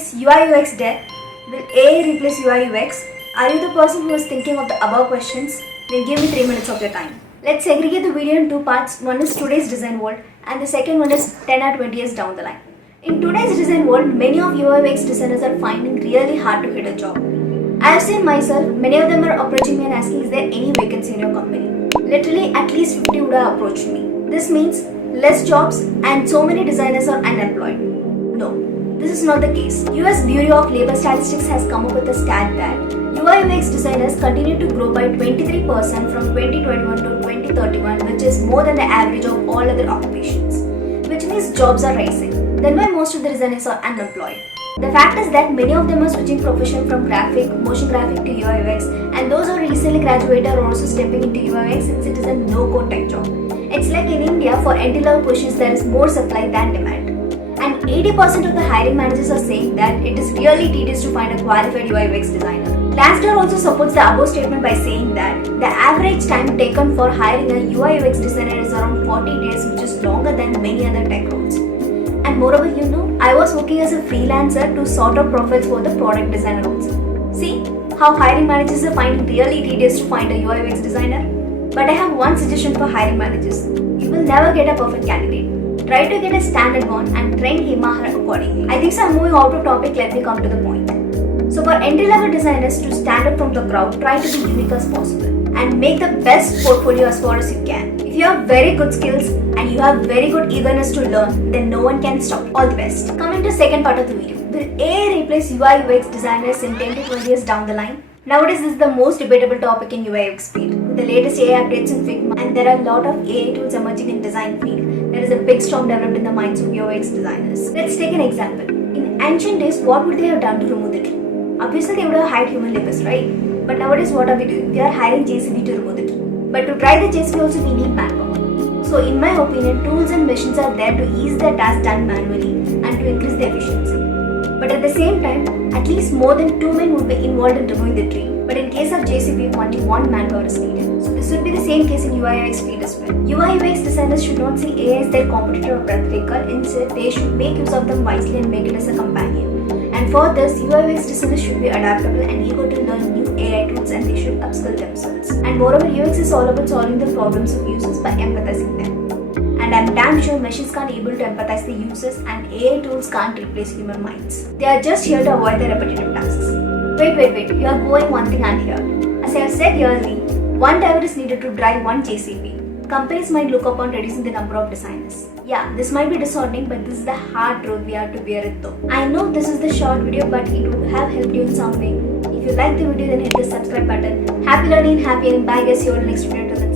Is UI UX dead? Will AI replace UI UX? Are you the person who is thinking of the above questions? Then give me 3 minutes of your time. Let's segregate the video in two parts. One is today's design world and the second one is 10 or 20 years down the line. In today's design world, many of UI UX designers are finding really hard to hit a job. I have seen myself, many of them are approaching me and asking, is there any vacancy in your company? Literally at least 50 would have approached me. This means less jobs and so many designers are unemployed. No, this is not the case. US Bureau of Labor Statistics has come up with a stat that UI UX designers continue to grow by 23% from 2021 to 2031, which is more than the average of all other occupations, which means jobs are rising. Then why most of the designers are unemployed? The fact is that many of them are switching profession from graphic, motion graphic to UI UX, and those who recently graduated are also stepping into UI UX since it is a no-code tech job. It's like in India, for entry-level positions there is more supply than demand. And 80% of the hiring managers are saying that it is really tedious to find a qualified UI UX designer. Glassdoor also supports the above statement by saying that the average time taken for hiring a UI UX designer is around 40 days, which is longer than many other tech roles. And moreover, I was working as a freelancer to sort out profiles for the product designer roles. See how hiring managers are finding really tedious to find a UI UX designer? But I have one suggestion for hiring managers. You will never get a perfect candidate. Try to get a standard one and train him or her accordingly. I think so I'm moving out of topic, let me come to the point. So for entry-level designers to stand out from the crowd, try to be unique as possible and make the best portfolio as far as you can. If you have very good skills and you have very good eagerness to learn, then no one can stop. All the best. Coming to second part of the video. Will AI replace UI UX designers in 10 to 20 years down the line? Nowadays this is the most debatable topic in UI UX field. With the latest AI updates in Figma and there are a lot of AI tools emerging in design field, there is a big storm developed in the minds of UI UX designers. Let's take an example. In ancient days, what would they have done to remove the tree? Obviously they would have hired human laborers, right? But nowadays what are we doing? We are hiring JCB to remove the tree. But to try the JCB also we need manpower. So in my opinion, tools and machines are there to ease the task done manually and to increase the efficiency. But at the same time, at least more than 2 men would be involved in removing the tree. But in case of JCB, only 1 manpower is needed. So this would be the same case in UI UX field as well. UI UX designers should not see AI as their competitor or breath taker. Instead, they should make use of them wisely and make it as a companion. And for this, UI UX designers should be adaptable and eager to learn new AI tools and they should upskill themselves. And moreover, UX is all about solving the problems of users by empathizing them. And I'm damn sure machines can't able to empathize the users and AI tools can't replace human minds. They are just here to avoid the repetitive tasks. Wait, you are going one thing unheard. As I have said earlier, 1 driver is needed to drive 1 JCB. Companies might look upon reducing the number of designers. Yeah, this might be disheartening, but this is the hard truth we have to bear it though. I know this is the short video, but it would have helped you in some way. If you like the video, then hit the subscribe button. Happy learning, happy earning. Bye guys, see you in the next video.